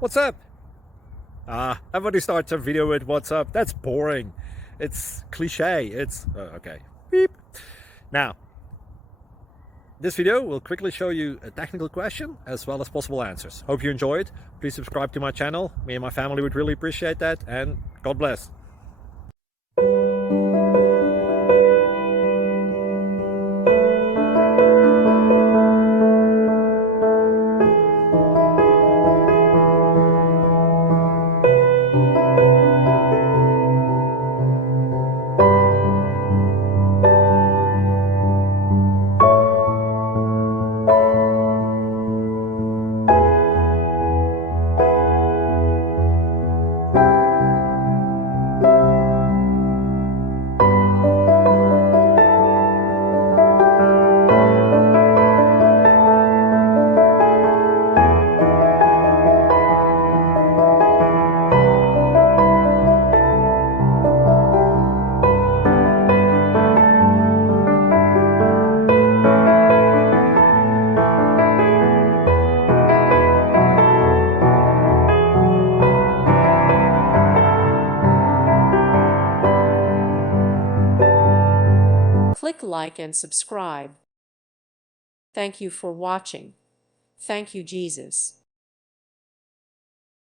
What's up? Everybody starts a video with what's up. That's boring. It's cliche. It's okay. Beep. Now, this video will quickly show you a technical question as well as possible answers. Hope you enjoy it. Please subscribe to my channel. Me and my family would really appreciate that, and God bless. Click like and subscribe. Thank you for watching. Thank you, Jesus.